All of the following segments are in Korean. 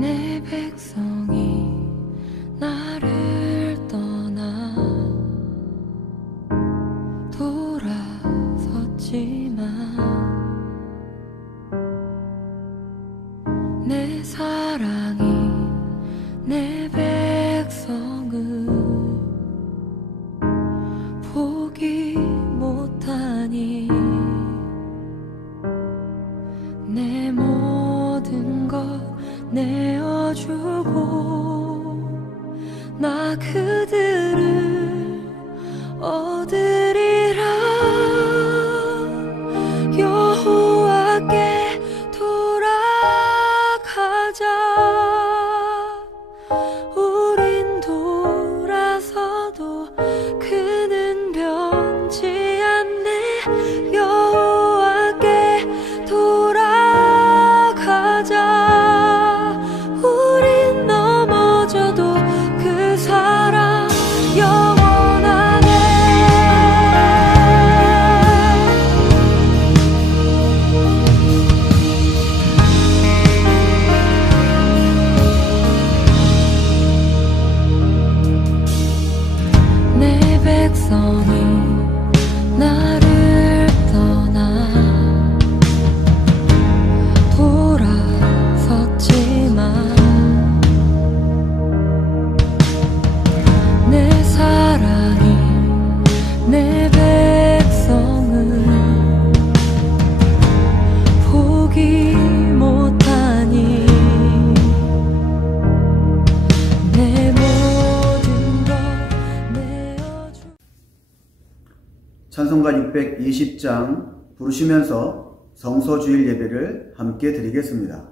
내 백성이 나를 떠나 돌아섰지만 내 사랑이 내 백성을 포기 못하니 내 모든 것 내어주고 나 그들을 얻으리라. 여호와께 돌아가자. 우린 돌아서도 그는 변치 않네. 여호와께 돌아가자. 우린 넘어져도 그 사랑 영원하네. 내 백성이 나를 떠나 돌아섰지만 내 사랑이 내 백성을 포기 못하니 내 모든 것 내어주. 찬송가 620장 부르시면서 성서주일 예배를 함께 드리겠습니다.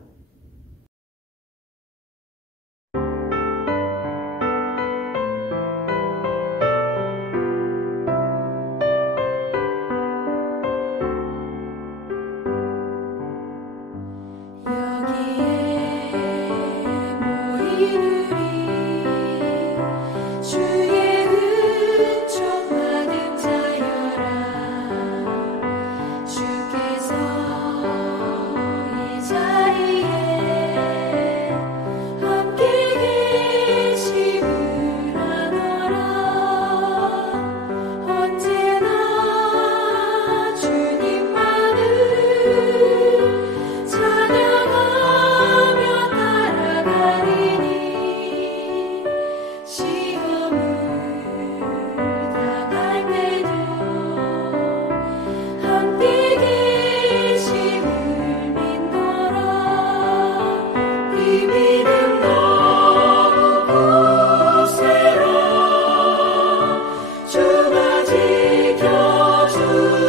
여기에 모이누리 주의 은총 받은 자여라. 주께서 이 자리에 함께 계심을 아노라. 언제나 주님만을 찬양하며 따라가리니 시험을 당할 때도 함께 계심을 믿노라. 이 믿음 너무 굳세라. 주가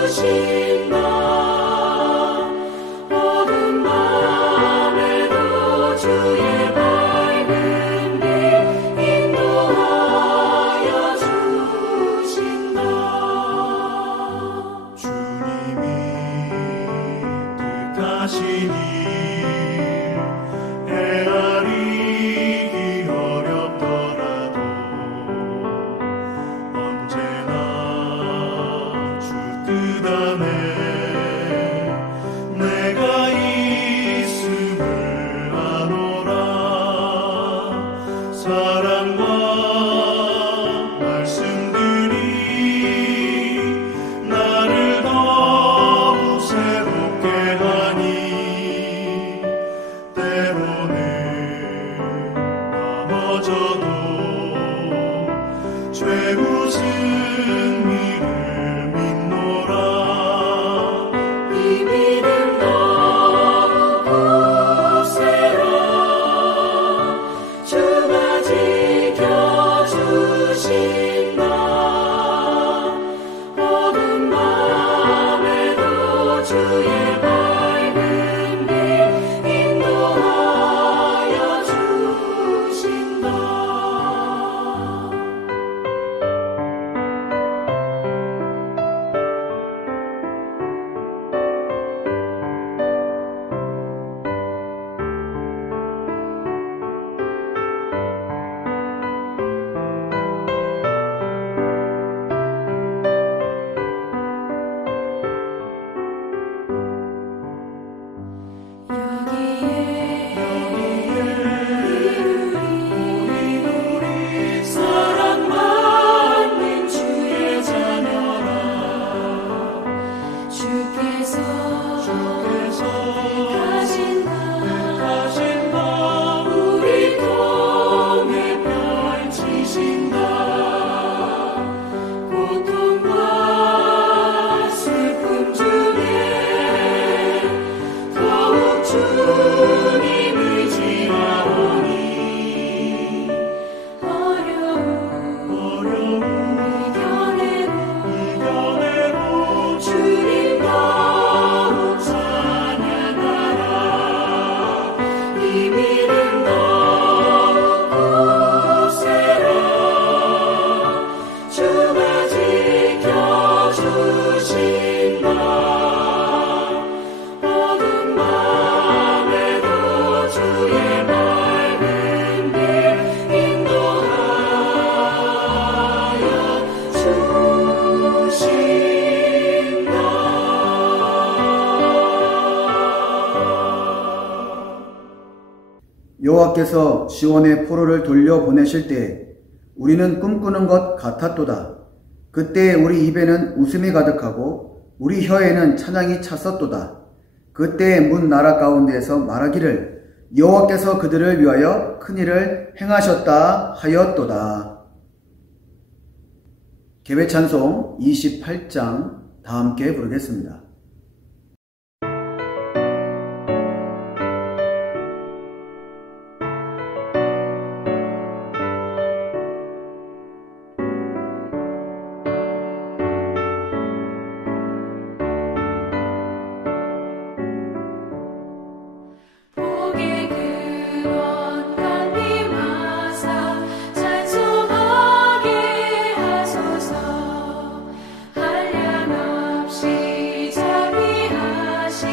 지켜주신다. 어두운 밤에도 주의 밝은 빛 인도하여 주신다. 주님이 뜻하시니 헤아리기 어렵더라도 언제나 주 뜻 안에 내가 있음을 아노라. 사랑과 말씀들이 나를 더욱 새롭게 하니 때로는 넘어져도 죄 웃은 이를 믿노라. 이 믿음 너무 굳세라. 주가 지켜주신다. 어두운 밤에도 주의 밝은 빛 인도하여 주신다. 여호와께서 시온의 포로를 돌려보내실 때에 우리는 꿈꾸는 것 같았도다. 그때 우리 입에는 웃음이 가득하고 우리 혀에는 찬양이 찼었도다. 그때 문 나라 가운데에서 말하기를 여호와께서 그들을 위하여 큰일을 행하셨다 하였도다. 계배찬송 28장 다 함께 부르겠습니다. 복의 근원 강림하사 찬송하게 하소서. 한량없이 자비하심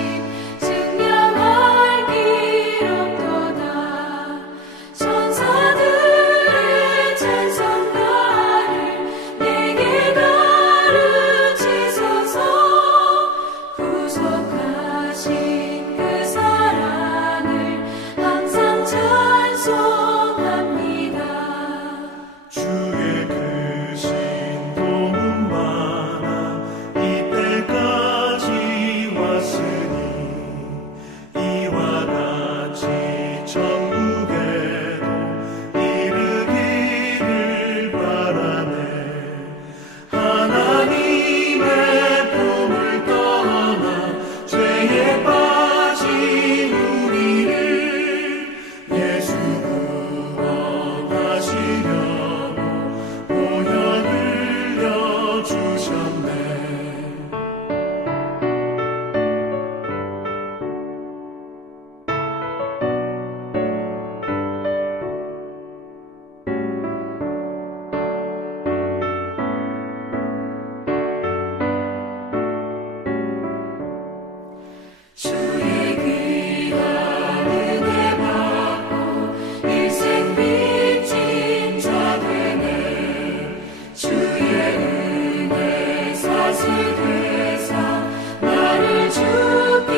증명할 길 없도다. 천사들의 찬송가를 내게 가르치소서. 구속하신 그 사랑을 항상 찬송합니다. 주의 크신 도움 많아 이때까지 왔으니 이와 같이 천국에도 이르기를 바라네. 하나님의 품을 떠나 죄에 빠진 우리를 예수 구원하시려고 보혈 흘려주셨네. 주의 귀한 은혜 받고 일생 빚진 자 되네. 주의 은혜 사슬 되사 나를 주께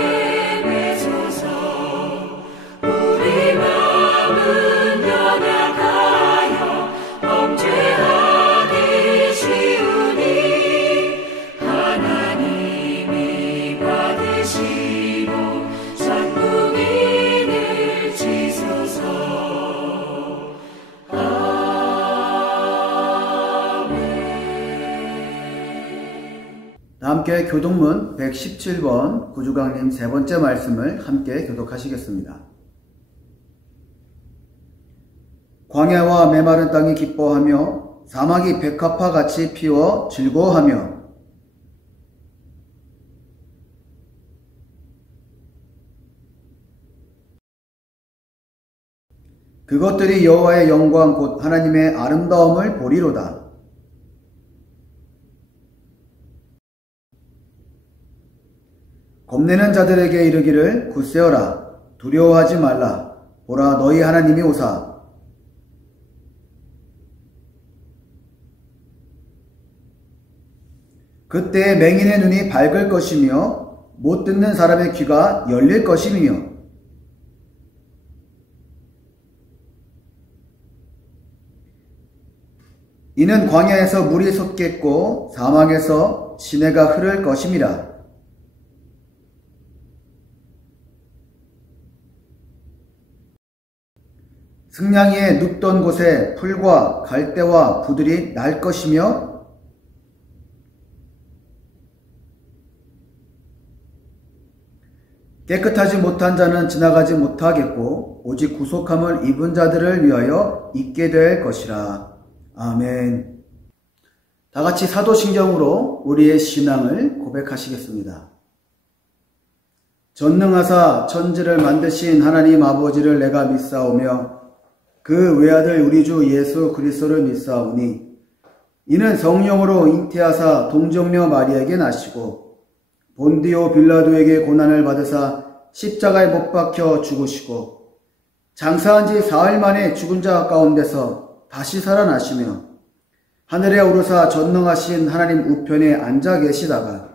매소서. 우리 마음은 연약하여 범죄하기 쉬우니 하나님이 받으시고 상국인을 지소서. 다 함께 교독문 117번 구주강님 세 번째 말씀을 함께 교독하시겠습니다. 광야와 메마른 땅이 기뻐하며 사막이 백합화 같이 피어 즐거워하며 그것들이 여호와의 영광 곧 하나님의 아름다움을 보리로다. 겁내는 자들에게 이르기를 굳세어라. 두려워하지 말라. 보라 너희 하나님이 오사. 그때 맹인의 눈이 밝을 것이며 못 듣는 사람의 귀가 열릴 것이며 이는 광야에서 물이 솟겠고 사막에서 시내가 흐를 것임이라. 승냥이에 눕던 곳에 풀과 갈대와 부들이 날 것이며 깨끗하지 못한 자는 지나가지 못하겠고 오직 구속함을 입은 자들을 위하여 있게 될 것이라. 아멘. 다같이 사도신경으로 우리의 신앙을 고백하시겠습니다. 전능하사 천지를 만드신 하나님 아버지를 내가 믿사오며 그 외아들 우리 주 예수 그리스도를 믿사오니 이는 성령으로 잉태하사 동정녀 마리아에게 나시고 본디오 빌라도에게 고난을 받으사 십자가에 못 박혀 죽으시고 장사한 지 사흘 만에 죽은 자 가운데서 다시 살아나시며 하늘에 오르사 전능하신 하나님 우편에 앉아 계시다가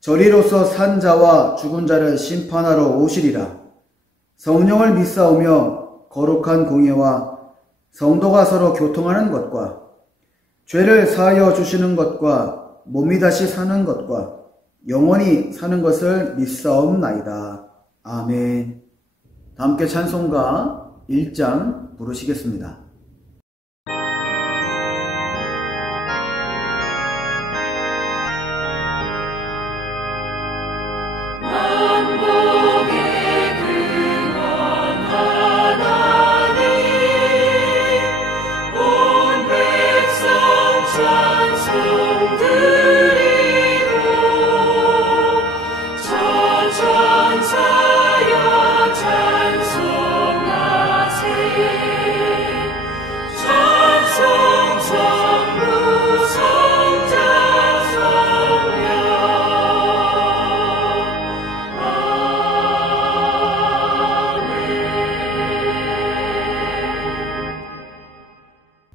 저리로서 산 자와 죽은 자를 심판하러 오시리라. 성령을 믿사오며 거룩한 공예와 성도가 서로 교통하는 것과 죄를 사하여 주시는 것과 몸이 다시 사는 것과 영원히 사는 것을 믿사옵나이다. 아멘. 다 함께 찬송가 1장 부르시겠습니다.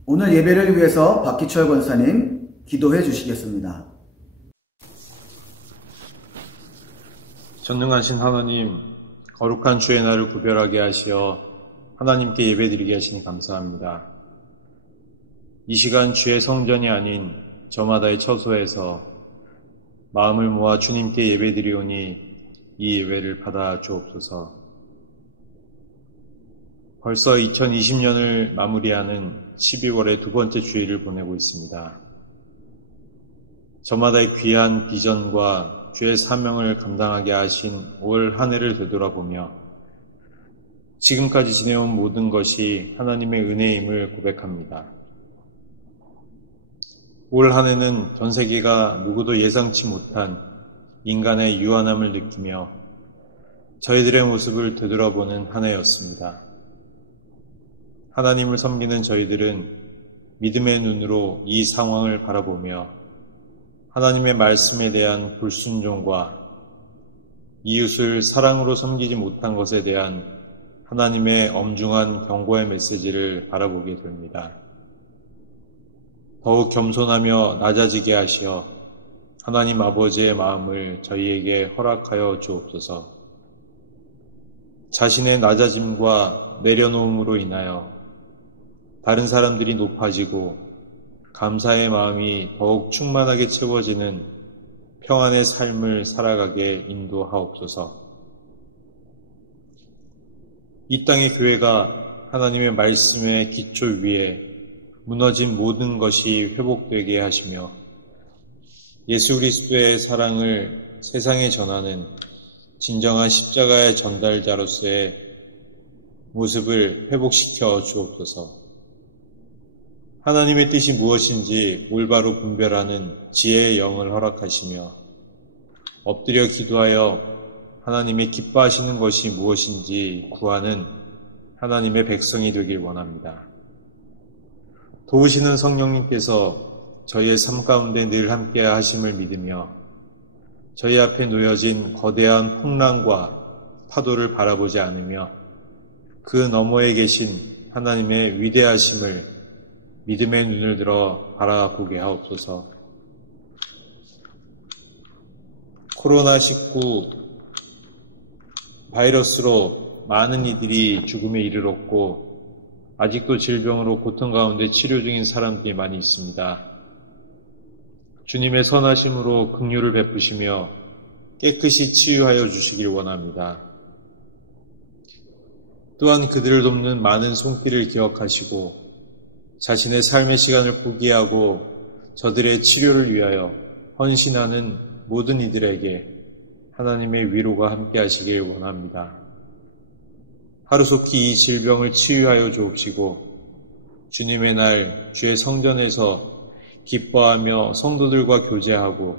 오늘 예배를 위해서 박기철 권사님 기도해 주시겠습니다. 전능하신 하나님, 거룩한 주의 날을 구별하게 하시어 하나님께 예배드리게 하시니 감사합니다. 이 시간 주의 성전이 아닌 저마다의 처소에서 마음을 모아 주님께 예배드리오니 이 예배를 받아 주옵소서. 벌써 2020년을 마무리하는 12월의 두 번째 주일을 보내고 있습니다. 저마다의 귀한 비전과 주의 사명을 감당하게 하신 올 한 해를 되돌아보며 지금까지 지내온 모든 것이 하나님의 은혜임을 고백합니다. 올 한 해는 전 세계가 누구도 예상치 못한 인간의 유한함을 느끼며 저희들의 모습을 되돌아보는 한 해였습니다. 하나님을 섬기는 저희들은 믿음의 눈으로 이 상황을 바라보며 하나님의 말씀에 대한 불순종과 이웃을 사랑으로 섬기지 못한 것에 대한 하나님의 엄중한 경고의 메시지를 바라보게 됩니다. 더욱 겸손하며 낮아지게 하시어 하나님 아버지의 마음을 저희에게 허락하여 주옵소서. 자신의 낮아짐과 내려놓음으로 인하여 다른 사람들이 높아지고 감사의 마음이 더욱 충만하게 채워지는 평안의 삶을 살아가게 인도하옵소서. 이 땅의 교회가 하나님의 말씀의 기초 위에 무너진 모든 것이 회복되게 하시며 예수 그리스도의 사랑을 세상에 전하는 진정한 십자가의 전달자로서의 모습을 회복시켜 주옵소서. 하나님의 뜻이 무엇인지 올바로 분별하는 지혜의 영을 허락하시며 엎드려 기도하여 하나님의 기뻐하시는 것이 무엇인지 구하는 하나님의 백성이 되길 원합니다. 도우시는 성령님께서 저희의 삶 가운데 늘 함께 하심을 믿으며 저희 앞에 놓여진 거대한 풍랑과 파도를 바라보지 않으며 그 너머에 계신 하나님의 위대하심을 믿음의 눈을 들어 바라보게 하옵소서. 코로나19 바이러스로 많은 이들이 죽음에 이르렀고 아직도 질병으로 고통 가운데 치료 중인 사람들이 많이 있습니다. 주님의 선하심으로 긍휼을 베푸시며 깨끗이 치유하여 주시길 원합니다. 또한 그들을 돕는 많은 손길을 기억하시고 자신의 삶의 시간을 포기하고 저들의 치료를 위하여 헌신하는 모든 이들에게 하나님의 위로가 함께 하시길 원합니다. 하루속히 이 질병을 치유하여 주옵시고 주님의 날 주의 성전에서 기뻐하며 성도들과 교제하고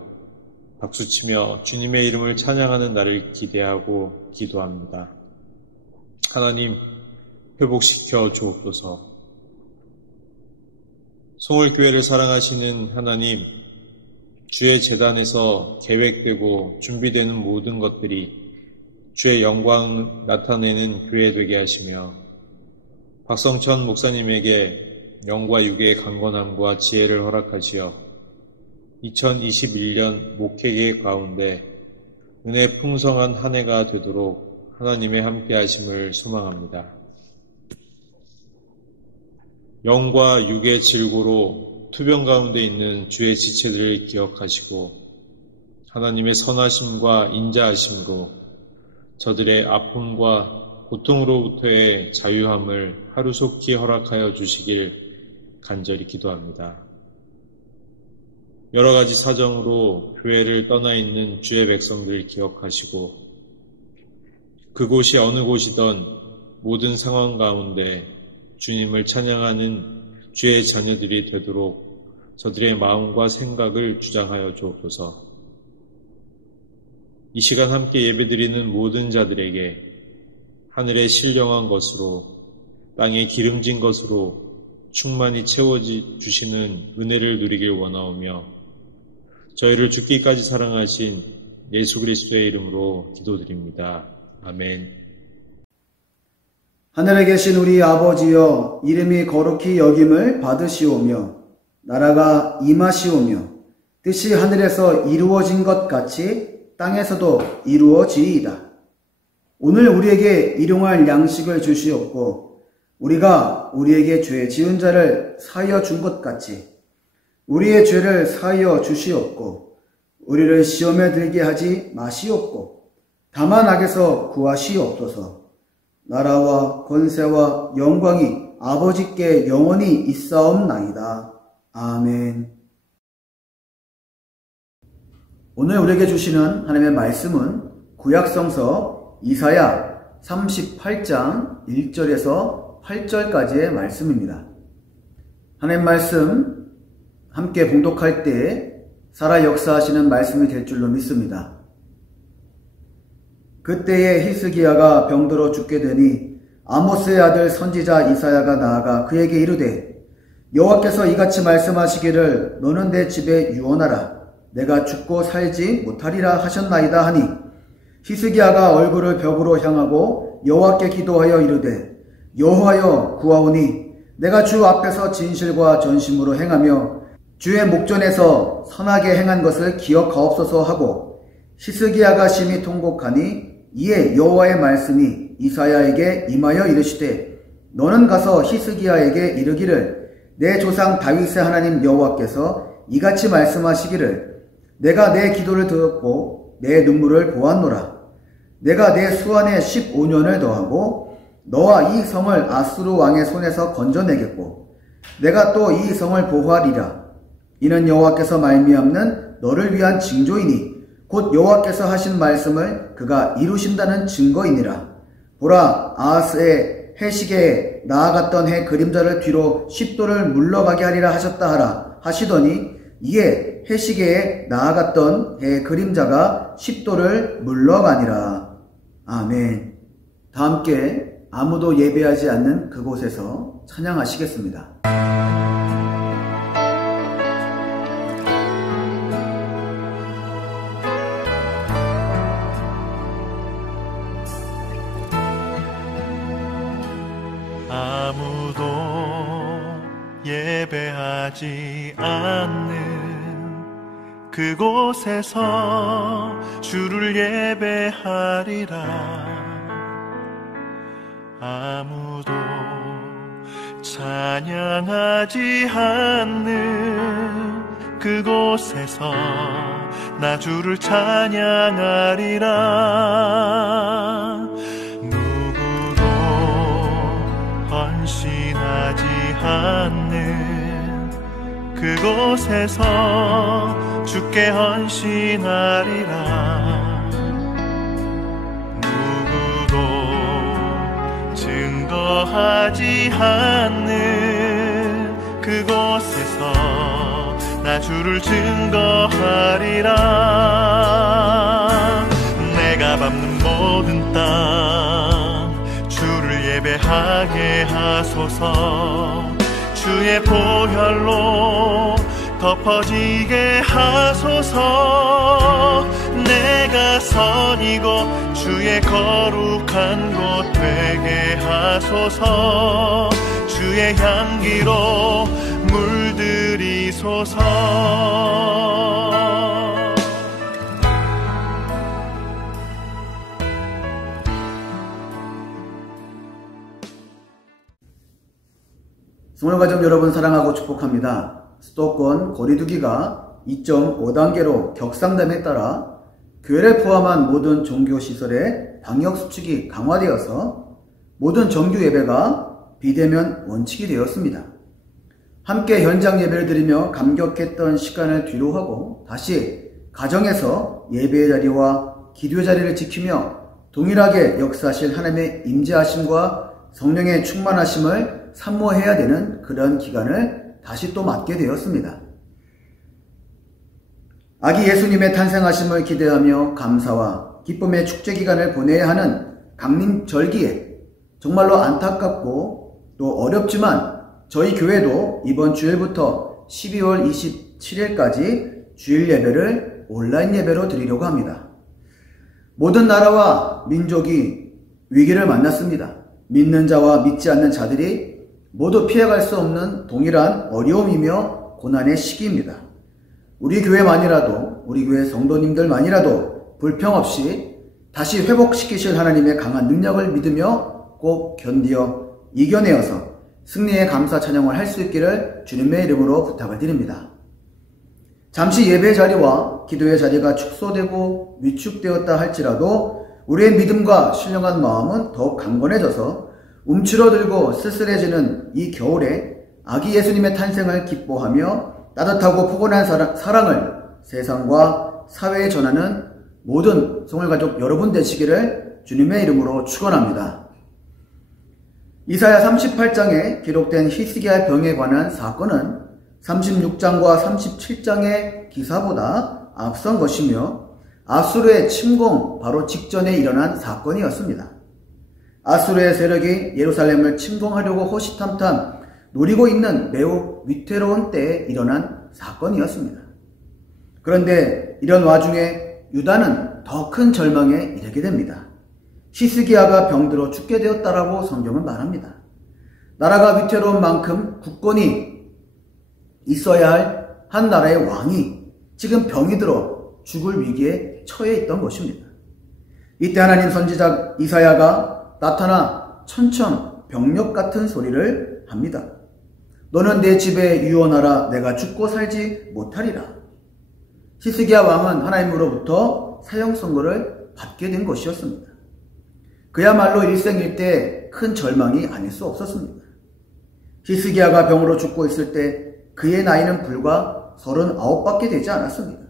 박수치며 주님의 이름을 찬양하는 날을 기대하고 기도합니다. 하나님, 회복시켜 주옵소서. 송월교회를 사랑하시는 하나님, 주의 제단에서 계획되고 준비되는 모든 것들이 주의 영광 나타내는 교회 되게 하시며 박성천 목사님에게 영과 육의 강건함과 지혜를 허락하시어 2021년 목회계 가운데 은혜 풍성한 한 해가 되도록 하나님의 함께 하심을 소망합니다. 영과 육의 질고로 투병 가운데 있는 주의 지체들을 기억하시고 하나님의 선하심과 인자하심으로 저들의 아픔과 고통으로부터의 자유함을 하루속히 허락하여 주시길 간절히 기도합니다. 여러 가지 사정으로 교회를 떠나 있는 주의 백성들을 기억하시고 그곳이 어느 곳이든 모든 상황 가운데 주님을 찬양하는 주의 자녀들이 되도록 저들의 마음과 생각을 주장하여 주옵소서. 이 시간 함께 예배드리는 모든 자들에게 하늘의 신령한 것으로 땅에 기름진 것으로 충만히 채워주시는 은혜를 누리길 원하오며 저희를 죽기까지 사랑하신 예수 그리스도의 이름으로 기도드립니다. 아멘. 하늘에 계신 우리 아버지여, 이름이 거룩히 여김을 받으시오며 나라가 임하시오며 뜻이 하늘에서 이루어진 것 같이 땅에서도 이루어지이다. 오늘 우리에게 일용할 양식을 주시옵고 우리가 우리에게 죄 지은 자를 사하여 준 것 같이 우리의 죄를 사하여 주시옵고 우리를 시험에 들게 하지 마시옵고 다만 악에서 구하시옵소서. 나라와 권세와 영광이 아버지께 영원히 있사옵나이다. 아멘. 오늘 우리에게 주시는 하나님의 말씀은 구약성서 이사야 38장 1절에서 8절까지의 말씀입니다. 하나님 말씀 함께 봉독할 때 살아 역사하시는 말씀이 될 줄로 믿습니다. 그때에 히스기야가 병들어 죽게 되니 아모스의 아들 선지자 이사야가 나아가 그에게 이르되 여호와께서 이같이 말씀하시기를 너는 내 집에 유언하라. 내가 죽고 살지 못하리라 하셨나이다 하니 히스기야가 얼굴을 벽으로 향하고 여호와께 기도하여 이르되 여호와여 구하오니 내가 주 앞에서 진실과 전심으로 행하며 주의 목전에서 선하게 행한 것을 기억하옵소서 하고 히스기야가 심히 통곡하니 이에 여호와의 말씀이 이사야에게 임하여 이르시되 너는 가서 히스기야에게 이르기를 내 조상 다윗의 하나님 여호와께서 이같이 말씀하시기를 내가 내 기도를 들었고 내 눈물을 보았노라. 내가 내 수완에 15년을 더하고 너와 이 성을 아수르 왕의 손에서 건져내겠고 내가 또 이 성을 보호하리라. 이는 여호와께서 말미암는 너를 위한 징조이니 곧 여호와께서 하신 말씀을 그가 이루신다는 증거이니라. 보라, 아하스의 해시계에 나아갔던 해 그림자를 뒤로 10도를 물러가게 하리라 하셨다 하라 하시더니 이에 해시계에 나아갔던 해 그림자가 10도를 물러가니라. 아멘. 다 함께 아무도 예배하지 않는 그곳에서 찬양하시겠습니다. 아무도 예배하지 않는 그곳에서 주를 예배하리라. 아무도 찬양하지 않는 그곳에서 나 주를 찬양하리라. 누구도 헌신하지 않는 그곳에서 주께 헌신하리라. 누구도 증거하지 않는 그곳에서 나 주를 증거하리라. 내가 밟는 모든 땅 주를 예배하게 하소서. 주의 보혈로 덮어지게 하소서. 내가 선이고 주의 거룩한 곳 되게 하소서. 주의 향기로 물들이소서. 성월가족 여러분 사랑하고 축복합니다. 수도권 거리두기가 2.5단계로 격상됨에 따라 교회를 포함한 모든 종교시설의 방역수칙이 강화되어서 모든 정규 예배가 비대면 원칙이 되었습니다. 함께 현장 예배를 드리며 감격했던 시간을 뒤로 하고 다시 가정에서 예배의 자리와 기도의 자리를 지키며 동일하게 역사하실 하나님의 임재하심과 성령의 충만하심을 사모해야 되는 그런 기간을 다시 또 맞게 되었습니다. 아기 예수님의 탄생하심을 기대하며 감사와 기쁨의 축제 기간을 보내야 하는 강림절기에 정말로 안타깝고 또 어렵지만 저희 교회도 이번 주일부터 12월 27일까지 주일 예배를 온라인 예배로 드리려고 합니다. 모든 나라와 민족이 위기를 만났습니다. 믿는 자와 믿지 않는 자들이 모두 피해갈 수 없는 동일한 어려움이며 고난의 시기입니다. 우리 교회만이라도, 우리 교회 성도님들만이라도 불평 없이 다시 회복시키실 하나님의 강한 능력을 믿으며 꼭 견디어 이겨내어서 승리의 감사 찬양을 할 수 있기를 주님의 이름으로 부탁을 드립니다. 잠시 예배 자리와 기도의 자리가 축소되고 위축되었다 할지라도 우리의 믿음과 신령한 마음은 더욱 강건해져서 움츠러들고 쓸쓸해지는 이 겨울에 아기 예수님의 탄생을 기뻐하며 따뜻하고 포근한 사랑을 세상과 사회에 전하는 모든 성월가족 여러분 되시기를 주님의 이름으로 축원합니다. 이사야 38장에 기록된 히스기야 병에 관한 사건은 36장과 37장의 기사보다 앞선 것이며 아수르의 침공 바로 직전에 일어난 사건이었습니다. 아수르의 세력이 예루살렘을 침공하려고 호시탐탐 노리고 있는 매우 위태로운 때에 일어난 사건이었습니다. 그런데 이런 와중에 유다는 더 큰 절망에 이르게 됩니다. 히스기야가 병들어 죽게 되었다라고 성경은 말합니다. 나라가 위태로운 만큼 국권이 있어야 할 한 나라의 왕이 지금 병이 들어 죽을 위기에 처해 있던 것입니다. 이때 하나님 선지자 이사야가 나타나 천천병력 같은 소리를 합니다. 너는 내 집에 유언하라. 내가 죽고 살지 못하리라. 히스기야 왕은 하나님으로부터 사형 선고를 받게 된 것이었습니다. 그야말로 일생일대 큰 절망이 아닐 수 없었습니다. 히스기야가 병으로 죽고 있을 때 그의 나이는 불과 39밖에 되지 않았습니다.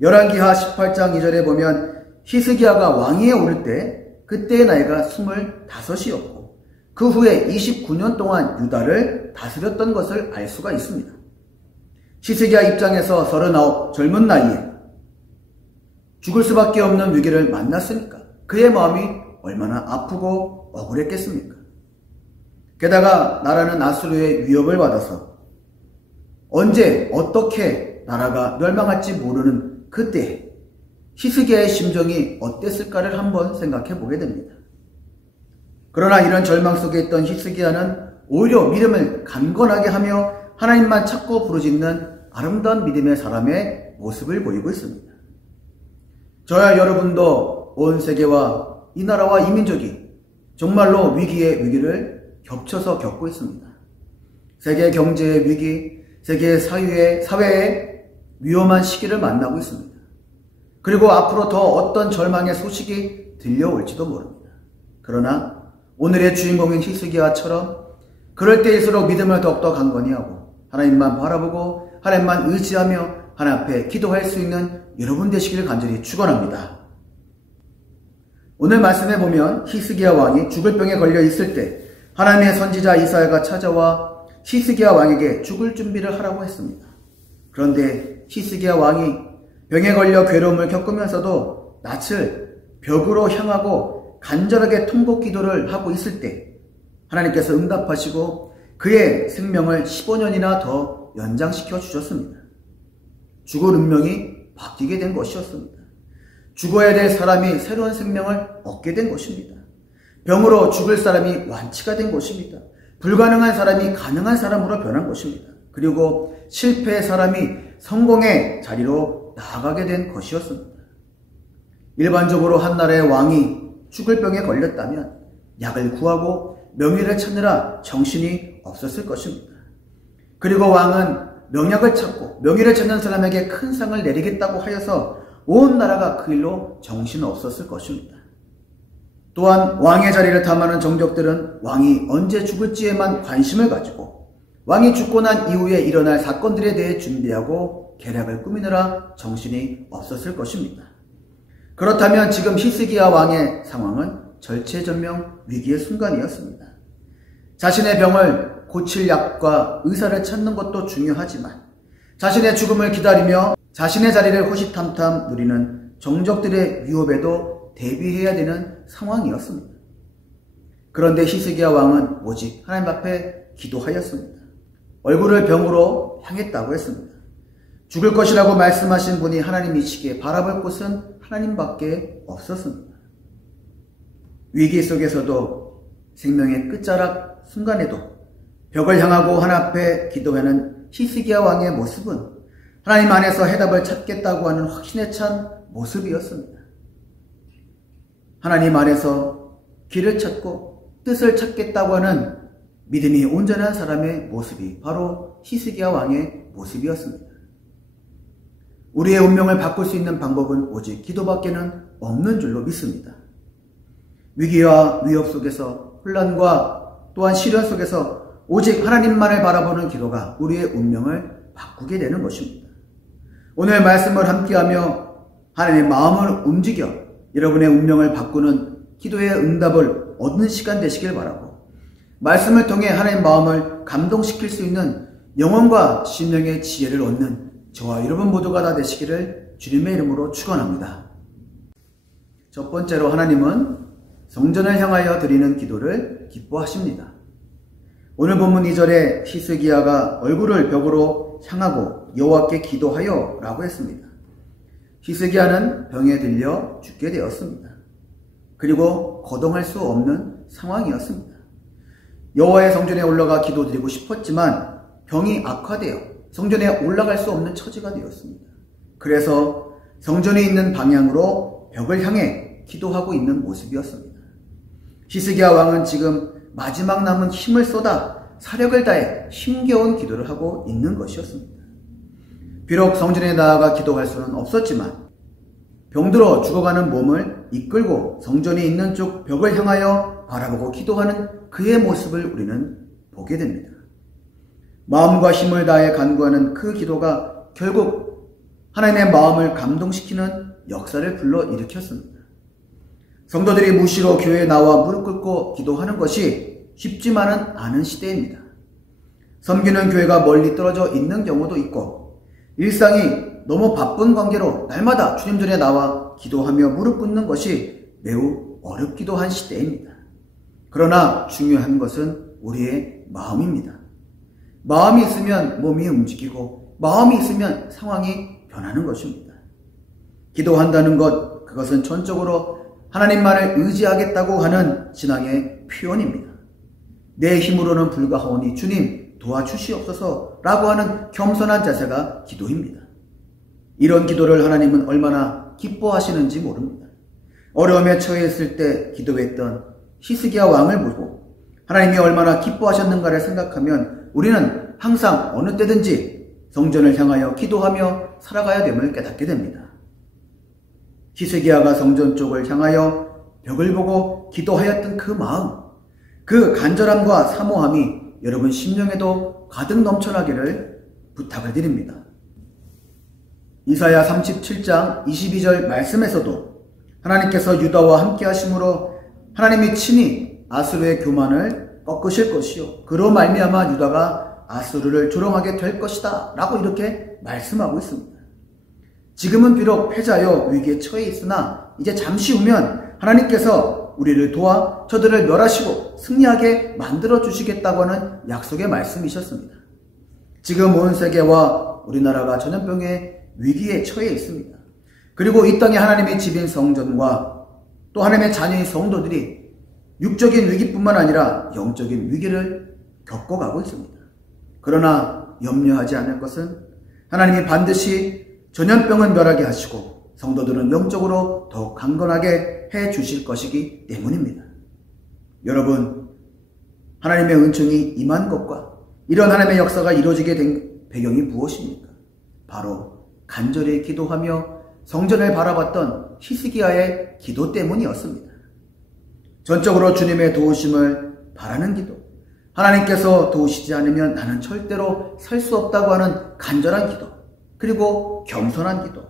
열왕기하 18장 2절에 보면 히스기야가 왕위에 오를 때 그때의 나이가 25이었고 그 후에 29년 동안 유다를 다스렸던 것을 알 수가 있습니다. 히스기야 입장에서 39 젊은 나이에 죽을 수밖에 없는 위기를 만났으니까 그의 마음이 얼마나 아프고 억울했겠습니까? 게다가 나라는 아수르의 위협을 받아서 언제 어떻게 나라가 멸망할지 모르는 그때 히스기야의 심정이 어땠을까를 한번 생각해 보게 됩니다. 그러나 이런 절망 속에 있던 히스기야는 오히려 믿음을 강건하게 하며 하나님만 찾고 부르짖는 아름다운 믿음의 사람의 모습을 보이고 있습니다. 저야 여러분도 온 세계와 이 나라와 이 민족이 정말로 위기의 위기를 겹쳐서 겪고 있습니다. 세계 경제의 위기, 세계 사회의 위험한 시기를 만나고 있습니다. 그리고 앞으로 더 어떤 절망의 소식이 들려올지도 모릅니다. 그러나 오늘의 주인공인 히스기야처럼 그럴 때일수록 믿음을 더욱더 강건히 하고 하나님만 바라보고 하나님만 의지하며 하나님 앞에 기도할 수 있는 여러분 되시기를 간절히 축원합니다. 오늘 말씀에 보면 히스기야 왕이 죽을 병에 걸려 있을 때 하나님의 선지자 이사야가 찾아와 히스기야 왕에게 죽을 준비를 하라고 했습니다. 그런데 히스기야 왕이 병에 걸려 괴로움을 겪으면서도 낯을 벽으로 향하고 간절하게 통곡 기도를 하고 있을 때 하나님께서 응답하시고 그의 생명을 15년이나 더 연장시켜 주셨습니다. 죽을 운명이 바뀌게 된 것이었습니다. 죽어야 될 사람이 새로운 생명을 얻게 된 것입니다. 병으로 죽을 사람이 완치가 된 것입니다. 불가능한 사람이 가능한 사람으로 변한 것입니다. 그리고 실패의 사람이 성공의 자리로 나아가게 된 것이었습니다. 일반적으로 한 나라의 왕이 죽을 병에 걸렸다면 약을 구하고 명예를 찾느라 정신이 없었을 것입니다. 그리고 왕은 명약을 찾고 명예를 찾는 사람에게 큰 상을 내리겠다고 하여서 온 나라가 그 일로 정신없었을 것입니다. 또한 왕의 자리를 탐하는 정적들은 왕이 언제 죽을지에만 관심을 가지고 왕이 죽고 난 이후에 일어날 사건들에 대해 준비하고 계략을 꾸미느라 정신이 없었을 것입니다. 그렇다면 지금 히스기야 왕의 상황은 절체절명 위기의 순간이었습니다. 자신의 병을 고칠 약과 의사를 찾는 것도 중요하지만 자신의 죽음을 기다리며 자신의 자리를 호시탐탐 누리는 정적들의 위협에도 대비해야 되는 상황이었습니다. 그런데 히스기야 왕은 오직 하나님 앞에 기도하였습니다. 얼굴을 병으로 향했다고 했습니다. 죽을 것이라고 말씀하신 분이 하나님이시기에 바라볼 곳은 하나님밖에 없었습니다. 위기 속에서도 생명의 끝자락 순간에도 벽을 향하고 하나님 앞에 기도하는 히스기야 왕의 모습은 하나님 안에서 해답을 찾겠다고 하는 확신에 찬 모습이었습니다. 하나님 안에서 길을 찾고 뜻을 찾겠다고 하는 믿음이 온전한 사람의 모습이 바로 히스기야 왕의 모습이었습니다. 우리의 운명을 바꿀 수 있는 방법은 오직 기도밖에는 없는 줄로 믿습니다. 위기와 위협 속에서 혼란과 또한 시련 속에서 오직 하나님만을 바라보는 기도가 우리의 운명을 바꾸게 되는 것입니다. 오늘 말씀을 함께하며 하나님의 마음을 움직여 여러분의 운명을 바꾸는 기도의 응답을 얻는 시간 되시길 바라고 말씀을 통해 하나님의 마음을 감동시킬 수 있는 영혼과 심령의 지혜를 얻는 저와 여러분 모두가 다 되시기를 주님의 이름으로 축원합니다. 첫 번째로 하나님은 성전을 향하여 드리는 기도를 기뻐하십니다. 오늘 본문 2절에 히스기야가 얼굴을 벽으로 향하고 여호와께 기도하여 라고 했습니다. 히스기야는 병에 들려 죽게 되었습니다. 그리고 거동할 수 없는 상황이었습니다. 여호와의 성전에 올라가 기도드리고 싶었지만 병이 악화되어 성전에 올라갈 수 없는 처지가 되었습니다. 그래서 성전이 있는 방향으로 벽을 향해 기도하고 있는 모습이었습니다. 히스기야 왕은 지금 마지막 남은 힘을 쏟아 사력을 다해 힘겨운 기도를 하고 있는 것이었습니다. 비록 성전에 나아가 기도할 수는 없었지만 병들어 죽어가는 몸을 이끌고 성전이 있는 쪽 벽을 향하여 바라보고 기도하는 그의 모습을 우리는 보게 됩니다. 마음과 힘을 다해 간구하는 그 기도가 결국 하나님의 마음을 감동시키는 역사를 불러일으켰습니다. 성도들이 무시로 교회에 나와 무릎 꿇고 기도하는 것이 쉽지만은 않은 시대입니다. 섬기는 교회가 멀리 떨어져 있는 경우도 있고 일상이 너무 바쁜 관계로 날마다 주님 전에 나와 기도하며 무릎 꿇는 것이 매우 어렵기도 한 시대입니다. 그러나 중요한 것은 우리의 마음입니다. 마음이 있으면 몸이 움직이고 마음이 있으면 상황이 변하는 것입니다. 기도한다는 것, 그것은 전적으로 하나님만을 의지하겠다고 하는 신앙의 표현입니다. 내 힘으로는 불가하오니 주님 도와주시옵소서 라고 하는 겸손한 자세가 기도입니다. 이런 기도를 하나님은 얼마나 기뻐하시는지 모릅니다. 어려움에 처해 있을 때 기도했던 히스기야 왕을 보고 하나님이 얼마나 기뻐하셨는가를 생각하면 우리는 항상 어느 때든지 성전을 향하여 기도하며 살아가야 됨을 깨닫게 됩니다. 히스기야가 성전 쪽을 향하여 벽을 보고 기도하였던 그 마음, 그 간절함과 사모함이 여러분 심령에도 가득 넘쳐나기를 부탁을 드립니다. 이사야 37장 22절 말씀에서도 하나님께서 유다와 함께 하심으로 하나님이 친히 아수르의 교만을 꺾으실 것이요 그로 말미암아 유다가 아수르를 조롱하게 될 것이다 라고 이렇게 말씀하고 있습니다. 지금은 비록 패자여 위기에 처해 있으나 이제 잠시 후면 하나님께서 우리를 도와 저들을 멸하시고 승리하게 만들어 주시겠다고 하는 약속의 말씀이셨습니다. 지금 온 세계와 우리나라가 전염병의 위기에 처해 있습니다. 그리고 이 땅에 하나님의 집인 성전과 또 하나님의 자녀인 성도들이 육적인 위기뿐만 아니라 영적인 위기를 겪어가고 있습니다. 그러나 염려하지 않을 것은 하나님이 반드시 전염병은 멸하게 하시고 성도들은 영적으로 더욱 강건하게 해 주실 것이기 때문입니다. 여러분, 하나님의 은총이 임한 것과 이런 하나님의 역사가 이루어지게 된 배경이 무엇입니까? 바로 간절히 기도하며 성전을 바라봤던 히스기야의 기도 때문이었습니다. 전적으로 주님의 도우심을 바라는 기도, 하나님께서 도우시지 않으면 나는 절대로 살 수 없다고 하는 간절한 기도, 그리고 겸손한 기도,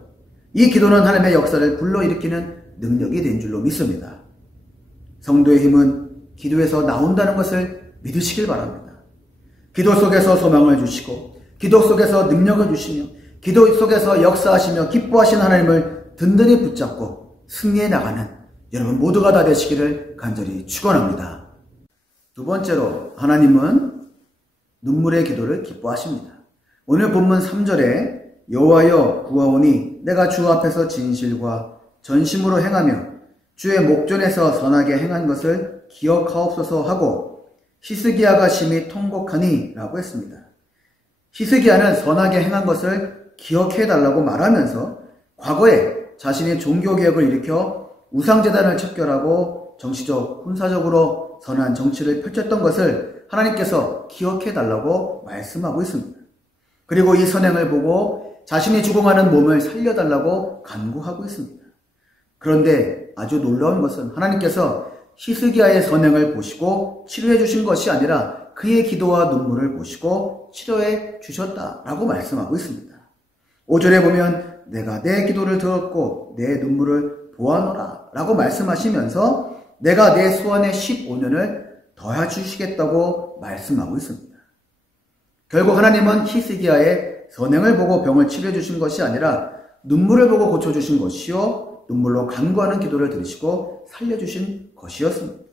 이 기도는 하나님의 역사를 불러일으키는 능력이 된 줄로 믿습니다. 성도의 힘은 기도에서 나온다는 것을 믿으시길 바랍니다. 기도 속에서 소망을 주시고 기도 속에서 능력을 주시며 기도 속에서 역사하시며 기뻐하신 하나님을 든든히 붙잡고 승리해 나가는 여러분 모두가 다 되시기를 간절히 축원합니다. 두 번째로, 하나님은 눈물의 기도를 기뻐하십니다. 오늘 본문 3절에 여호와여 구하오니 내가 주 앞에서 진실과 전심으로 행하며 주의 목전에서 선하게 행한 것을 기억하옵소서 하고 히스기야가 심히 통곡하니 라고 했습니다. 히스기야는 선하게 행한 것을 기억해달라고 말하면서 과거에 자신이 종교개혁을 일으켜 우상제단을 척결하고 정치적, 군사적으로 선한 정치를 펼쳤던 것을 하나님께서 기억해달라고 말씀하고 있습니다. 그리고 이 선행을 보고 자신이 죽어가는 몸을 살려달라고 간구하고 있습니다. 그런데 아주 놀라운 것은 하나님께서 히스기야의 선행을 보시고 치료해 주신 것이 아니라 그의 기도와 눈물을 보시고 치료해 주셨다라고 말씀하고 있습니다. 5절에 보면 내가 내 기도를 들었고 내 눈물을 보아노라 라고 말씀하시면서 내가 내 소원의 15년을 더해 주시겠다고 말씀하고 있습니다. 결국 하나님은 히스기야의 선행을 보고 병을 치료해 주신 것이 아니라 눈물을 보고 고쳐주신 것이요 눈물로 간구하는 기도를 들으시고 살려주신 것이었습니다.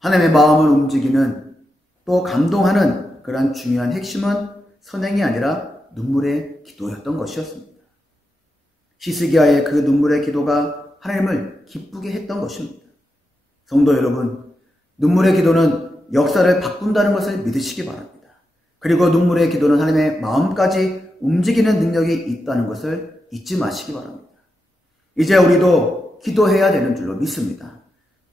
하나님의 마음을 움직이는 또 감동하는 그러한 중요한 핵심은 선행이 아니라 눈물의 기도였던 것이었습니다. 히스기야의 그 눈물의 기도가 하나님을 기쁘게 했던 것입니다. 성도 여러분, 눈물의 기도는 역사를 바꾼다는 것을 믿으시기 바랍니다. 그리고 눈물의 기도는 하나님의 마음까지 움직이는 능력이 있다는 것을 잊지 마시기 바랍니다. 이제 우리도 기도해야 되는 줄로 믿습니다.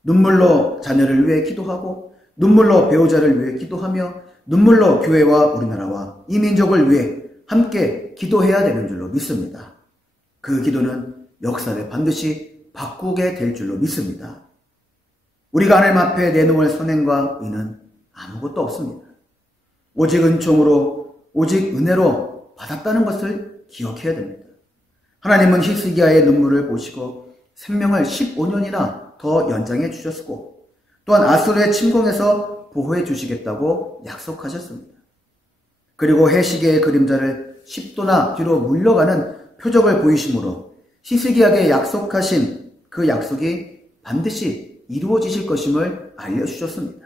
눈물로 자녀를 위해 기도하고 눈물로 배우자를 위해 기도하며 눈물로 교회와 우리나라와 이 민족을 위해 함께 기도해야 되는 줄로 믿습니다. 그 기도는 역사를 반드시 바꾸게 될 줄로 믿습니다. 우리가 하나님 앞에 내놓을 선행과 의는 아무것도 없습니다. 오직 은총으로, 오직 은혜로 받았다는 것을 기억해야 됩니다. 하나님은 히스기야의 눈물을 보시고 생명을 15년이나 더 연장해 주셨고 또한 아수르의 침공에서 보호해 주시겠다고 약속하셨습니다. 그리고 해시계의 그림자를 10도나 뒤로 물러가는 표적을 보이심으로 히스기야에게 약속하신 그 약속이 반드시 이루어지실 것임을 알려주셨습니다.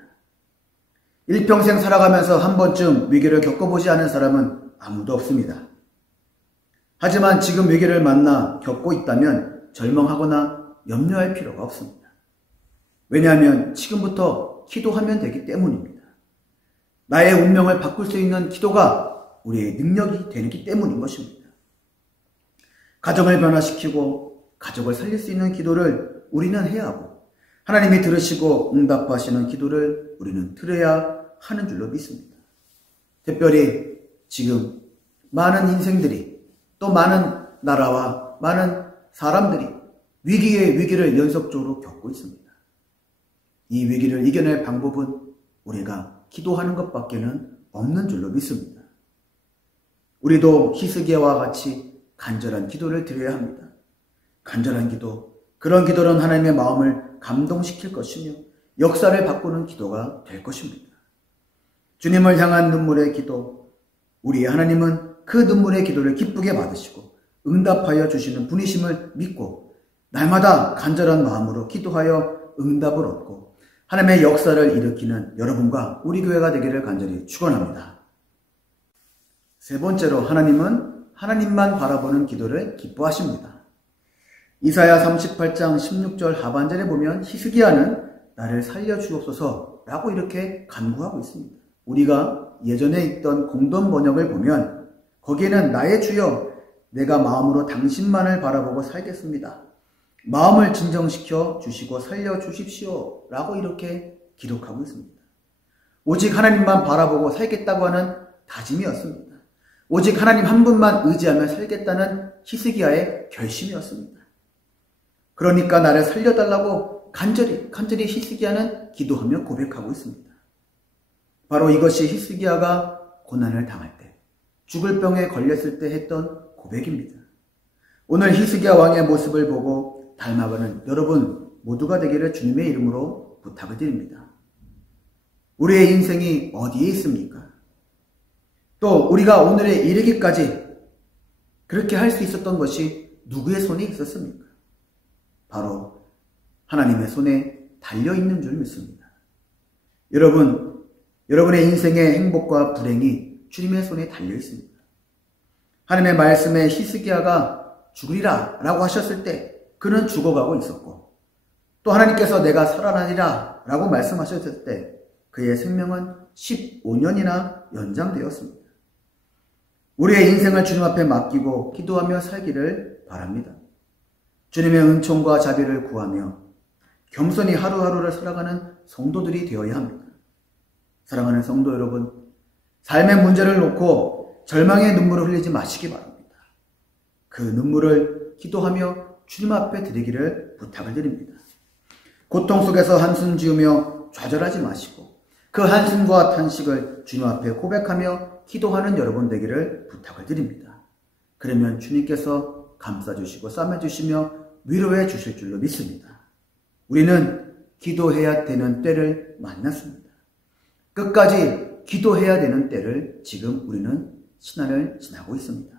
일평생 살아가면서 한 번쯤 위기를 겪어보지 않은 사람은 아무도 없습니다. 하지만 지금 위기를 만나 겪고 있다면 절망하거나 염려할 필요가 없습니다. 왜냐하면 지금부터 기도하면 되기 때문입니다. 나의 운명을 바꿀 수 있는 기도가 우리의 능력이 되기 때문인 것입니다. 가정을 변화시키고 가족을 살릴 수 있는 기도를 우리는 해야 하고 하나님이 들으시고 응답하시는 기도를 우리는 들어야 하는 줄로 믿습니다. 특별히 지금 많은 인생들이 또 많은 나라와 많은 사람들이 위기의 위기를 연속적으로 겪고 있습니다. 이 위기를 이겨낼 방법은 우리가 기도하는 것밖에는 없는 줄로 믿습니다. 우리도 히스기야와 같이 간절한 기도를 드려야 합니다. 간절한 기도, 그런 기도는 하나님의 마음을 감동시킬 것이며 역사를 바꾸는 기도가 될 것입니다. 주님을 향한 눈물의 기도, 우리 하나님은 그 눈물의 기도를 기쁘게 받으시고 응답하여 주시는 분이심을 믿고 날마다 간절한 마음으로 기도하여 응답을 얻고 하나님의 역사를 일으키는 여러분과 우리 교회가 되기를 간절히 축원합니다. 세 번째로, 하나님은 하나님만 바라보는 기도를 기뻐하십니다. 이사야 38장 16절 하반절에 보면 히스기야는 나를 살려주옵소서 라고 이렇게 간구하고 있습니다. 우리가 예전에 있던 공동 번역을 보면 거기에는 나의 주여 내가 마음으로 당신만을 바라보고 살겠습니다. 마음을 진정시켜 주시고 살려주십시오 라고 이렇게 기록하고 있습니다. 오직 하나님만 바라보고 살겠다고 하는 다짐이었습니다. 오직 하나님 한 분만 의지하며 살겠다는 히스기야의 결심이었습니다. 그러니까 나를 살려달라고 간절히 히스기야는 기도하며 고백하고 있습니다. 바로 이것이 히스기야가 고난을 당할 때, 죽을 병에 걸렸을 때 했던 고백입니다. 오늘 히스기야 왕의 모습을 보고 닮아가는 여러분 모두가 되기를 주님의 이름으로 부탁을 드립니다. 우리의 인생이 어디에 있습니까? 또 우리가 오늘에 이르기까지 그렇게 할 수 있었던 것이 누구의 손에 있었습니까? 바로 하나님의 손에 달려있는 줄 믿습니다. 여러분의 인생의 행복과 불행이 주님의 손에 달려있습니다. 하나님의 말씀에 히스기야가 죽으리라 라고 하셨을 때 그는 죽어가고 있었고, 또 하나님께서 내가 살아나리라 라고 말씀하셨을 때 그의 생명은 15년이나 연장되었습니다. 우리의 인생을 주님 앞에 맡기고 기도하며 살기를 바랍니다. 주님의 은총과 자비를 구하며 겸손히 하루하루를 살아가는 성도들이 되어야 합니다. 사랑하는 성도 여러분, 삶의 문제를 놓고 절망의 눈물을 흘리지 마시기 바랍니다. 그 눈물을 기도하며 주님 앞에 드리기를 부탁을 드립니다. 고통 속에서 한숨 지으며 좌절하지 마시고 그 한숨과 탄식을 주님 앞에 고백하며 기도하는 여러분 되기를 부탁을 드립니다. 그러면 주님께서 감싸주시고 싸매주시며 위로해 주실 줄로 믿습니다. 우리는 기도해야 되는 때를 만났습니다. 끝까지 기도해야 되는 때를 지금 우리는 시간을 지나고 있습니다.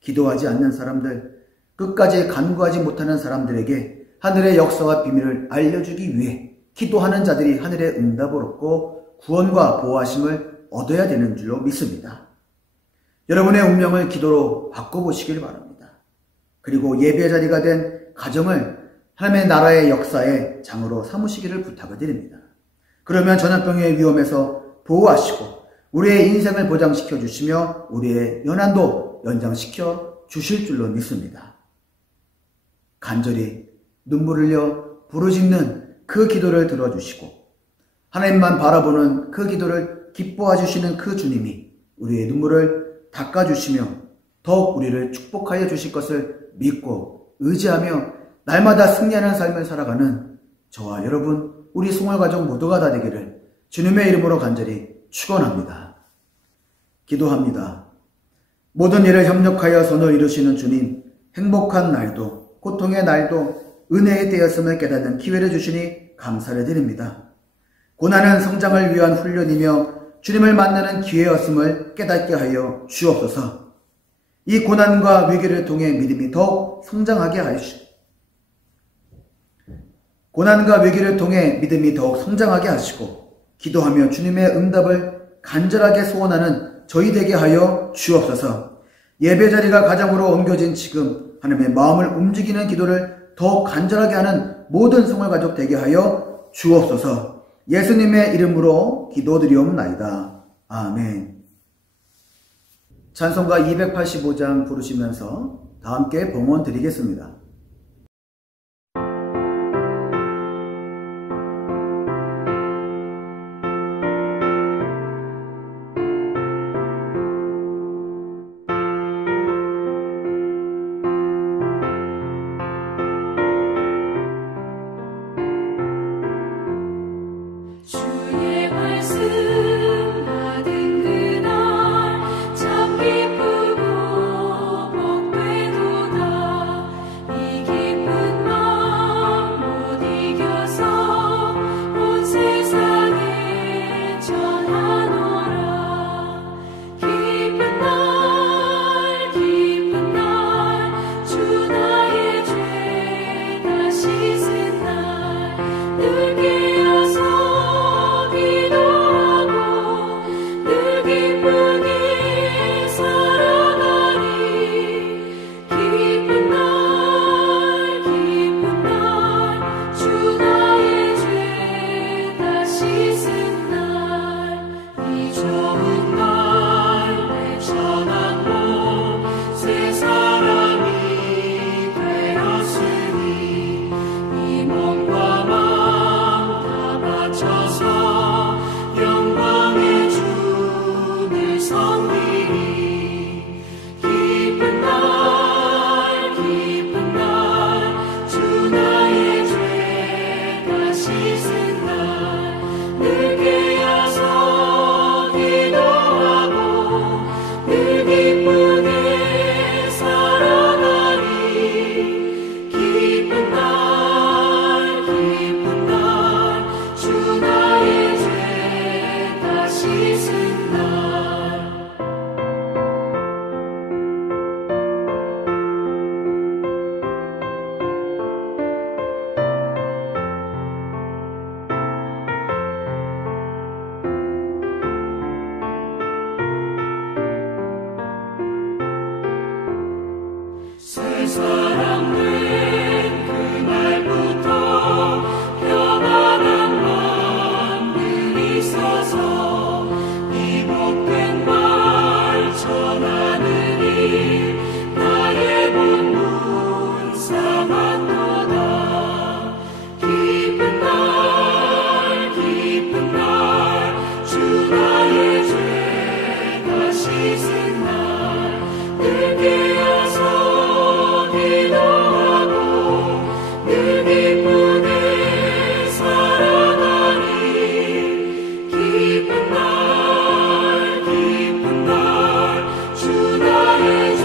기도하지 않는 사람들, 끝까지 간구하지 못하는 사람들에게 하늘의 역사와 비밀을 알려주기 위해 기도하는 자들이 하늘의 응답을 얻고 구원과 보호하심을 얻어야 되는 줄로 믿습니다. 여러분의 운명을 기도로 바꿔보시길 바랍니다. 그리고 예배 자리가 된 가정을 하나님의 나라의 역사의 장으로 삼으시기를 부탁을 드립니다. 그러면 전염병의 위험에서 보호하시고 우리의 인생을 보장시켜 주시며 우리의 연한도 연장시켜 주실 줄로 믿습니다. 간절히 눈물 흘려 부르짖는 그 기도를 들어주시고 하나님만 바라보는 그 기도를 기뻐해 주시는 그 주님이 우리의 눈물을 닦아주시며 더욱 우리를 축복하여 주실 것을 믿고 의지하며 날마다 승리하는 삶을 살아가는 저와 여러분, 우리 송월가족 모두가 다 되기를 주님의 이름으로 간절히 축원합니다. 기도합니다. 모든 일을 협력하여 선을 이루시는 주님, 행복한 날도 고통의 날도 은혜의 때였음을 깨닫는 기회를 주시니 감사를 드립니다. 고난은 성장을 위한 훈련이며 주님을 만나는 기회였음을 깨닫게 하여 주옵소서. 이 고난과 위기를 통해 믿음이 더욱 성장하게 하시고 기도하며 주님의 응답을 간절하게 소원하는 저희 되게 하여 주옵소서. 예배자리가 가정으로 옮겨진 지금 하나님의 마음을 움직이는 기도를 더욱 간절하게 하는 모든 성월가족 되게 하여 주옵소서. 예수님의 이름으로 기도드리옵나이다. 아멘. 찬송가 285장 부르시면서 다 함께 봉헌 드리겠습니다. 주의 말씀 받은 그날 참 기쁘고 복되도다. 씻은 날 새 사람 된 그날부터 평안한 마음이 있어서 이 복된 말 전하느니 나의 본문 삼았도다. 기쁜 날 주 나의 죄 다 씻은 날 늘 깨어서 기도하고 늘 기쁘게 살아가니 기쁜 날 주 나의 죄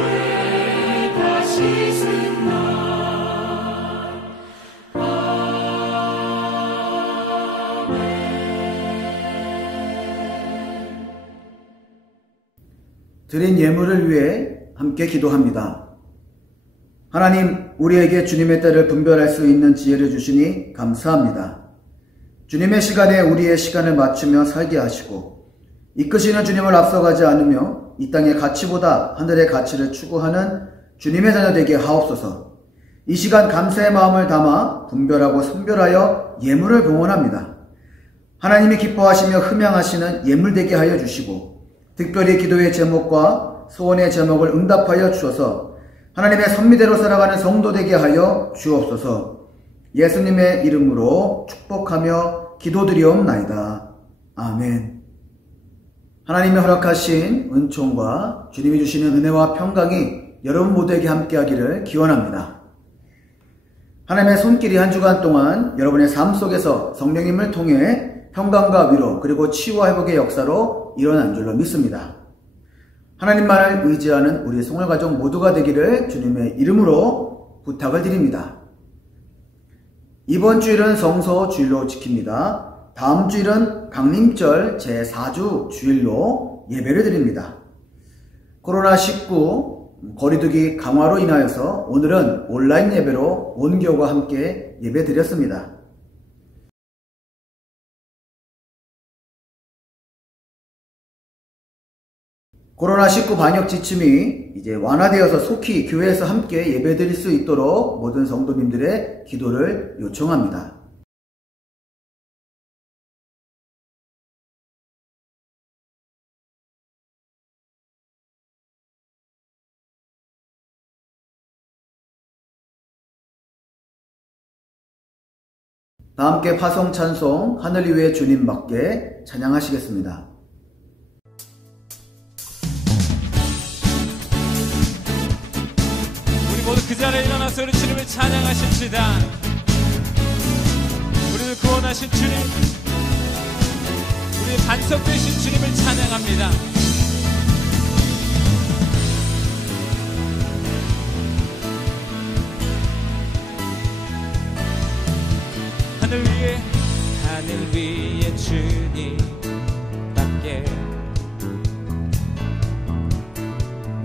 다 씻은 날 드린 예물을 위해 함께 기도합니다. 하나님, 우리에게 주님의 때를 분별할 수 있는 지혜를 주시니 감사합니다. 주님의 시간에 우리의 시간을 맞추며 살게 하시고 이끄시는 주님을 앞서가지 않으며 이 땅의 가치보다 하늘의 가치를 추구하는 주님의 자녀 되게 하옵소서. 이 시간 감사의 마음을 담아 분별하고 선별하여 예물을 봉헌합니다. 하나님이 기뻐하시며 흠양하시는 예물 되게 하여 주시고 특별히 기도의 제목과 소원의 제목을 응답하여 주셔서 하나님의 선미대로 살아가는 성도 되게 하여 주옵소서. 예수님의 이름으로 축복하며 기도드리옵나이다. 아멘. 하나님이 허락하신 은총과 주님이 주시는 은혜와 평강이 여러분 모두에게 함께하기를 기원합니다. 하나님의 손길이 한 주간 동안 여러분의 삶 속에서 성령님을 통해 평강과 위로 그리고 치유와 회복의 역사로 일어난 줄로 믿습니다. 하나님만을 의지하는 우리 송월가족 모두가 되기를 주님의 이름으로 부탁을 드립니다. 이번 주일은 성서 주일로 지킵니다. 다음 주일은 강림절 제4주 주일로 예배를 드립니다. 코로나19 거리두기 강화로 인하여서 오늘은 온라인 예배로 온 교우가 함께 예배 드렸습니다. 코로나19 방역 지침이 이제 완화되어서 속히 교회에서 함께 예배드릴 수 있도록 모든 성도님들의 기도를 요청합니다. 다 함께 파송 찬송 하늘 위의 주님밖에 찬양하시겠습니다. 모두 그 자리에 일어나서 우리 주님을 찬양하십시다. 우리를 구원하신 주님, 우리의 반석 되신 주님을 찬양합니다. 하늘 위에 주님밖에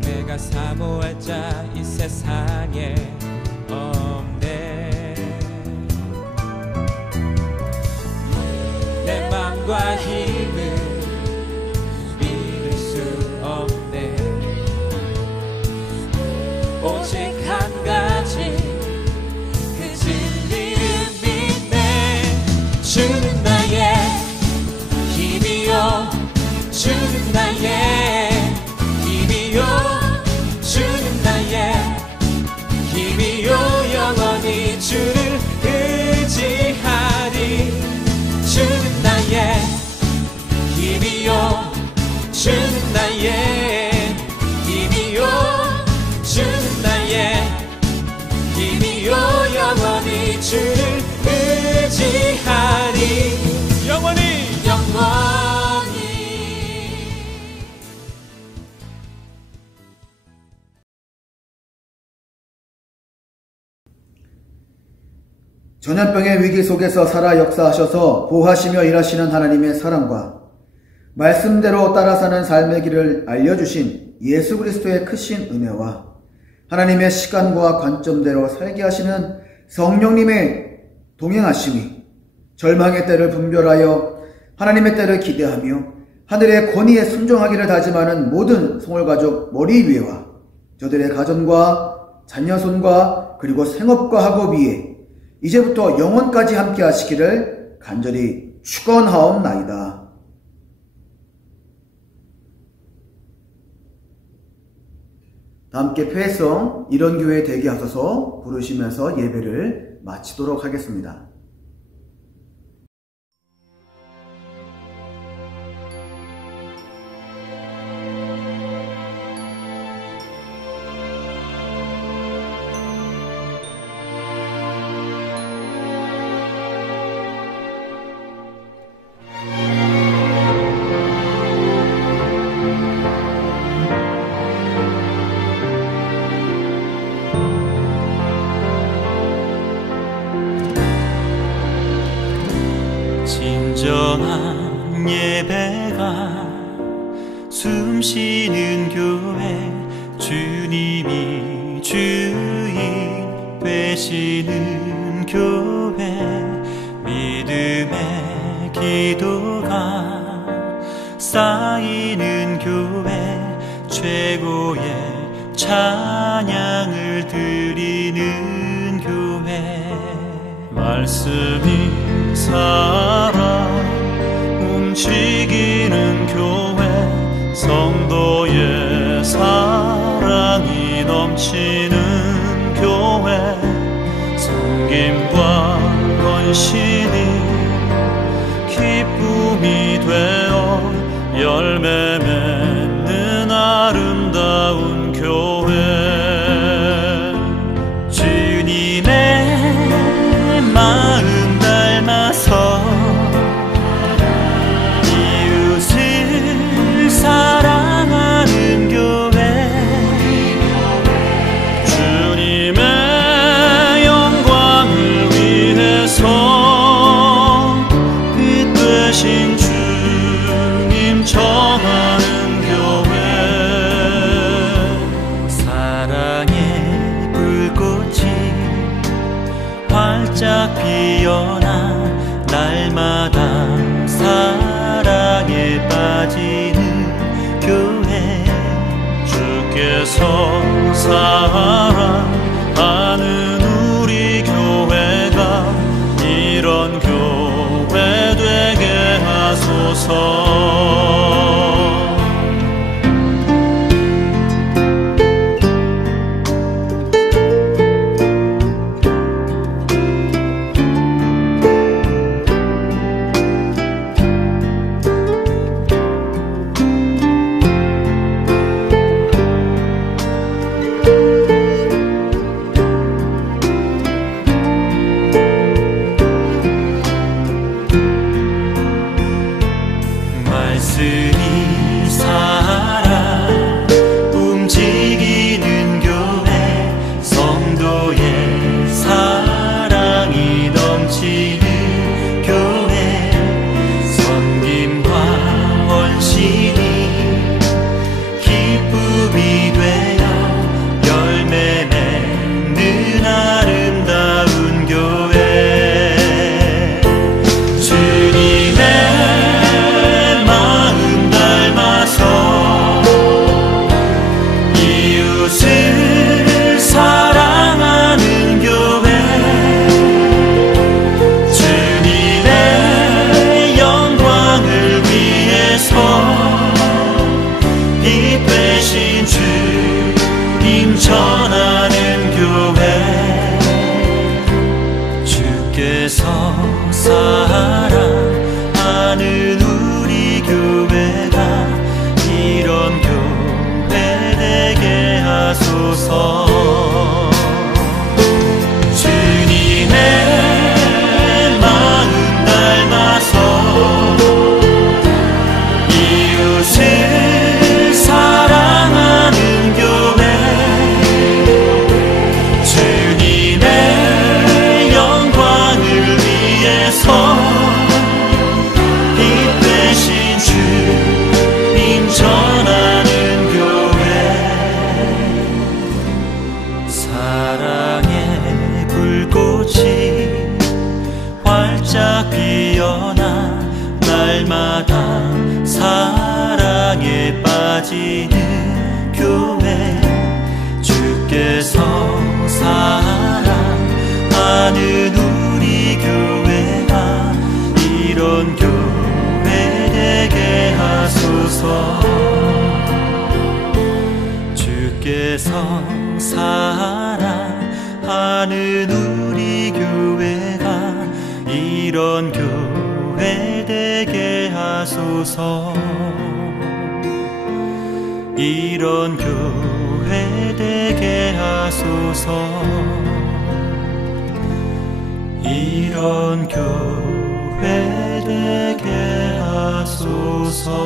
내가 사모할 자 이 세상에 없네. 내 맘과 힘을 믿을 수 없네. 오직 한 가지 그 진리를 믿네. 주는 나의 힘이요, 주는 나의 힘이요, 주는 나의 힘이요, 영원히 주를 의지하리. 주는 나의 힘이요, 주는 나의 힘이요, 주는 나의 힘이요, 영원히 주를 의지하리. 영원히 전염병의 위기 속에서 살아 역사하셔서 보호하시며 일하시는 하나님의 사랑과 말씀대로 따라 사는 삶의 길을 알려주신 예수 그리스도의 크신 은혜와 하나님의 시간과 관점대로 살게 하시는 성령님의 동행하심이 절망의 때를 분별하여 하나님의 때를 기대하며 하늘의 권위에 순종하기를 다짐하는 모든 성월가족 머리 위에와 저들의 가정과 자녀손과 그리고 생업과 학업 위에 이제부터 영원까지 함께 하시기를 간절히 축원하옵나이다. 다 함께 회성 이런 교회 되게 하소서 부르시면서 예배를 마치도록 하겠습니다. 진정한 예배가 숨쉬는 교회, 주님이 주인 되시는 교회, 믿음의 기도가 쌓이는 교회, 최고의 찬양을 드리는 교회, 말씀이 살아 움직이는 교회, 성도의 사랑이 넘치는 교회, 섬김과 헌신이 기쁨이 되어 열매 맺는 아름다운 교회, 주님의 마음 이웃을 사랑하는 교회, 주님의 영광을 위해서 빛 되신 주님 전하는 교회, 사랑의 불꽃이 활짝 피어나 날마다 사랑에 빠지는 교회, 주께서 사랑하는 우리 교회가 이런 교회 되게 하소서. 말씀이 살아 움직이는 교회, 성도의 사랑이 넘치는 교회, 섬김과 헌신이 기쁨이 되어 열매 맺는 아름다운 교회, 주님의 마음 닮아서 가지는 교회 주께서 사랑하는 우리 교회가 이런 교회 되게 하소서. 주께서 사랑하는 우리 교회가 이런 교회 되게 하소서. 이런 교회 되게 하소서. 이런 교회 되게 하소서.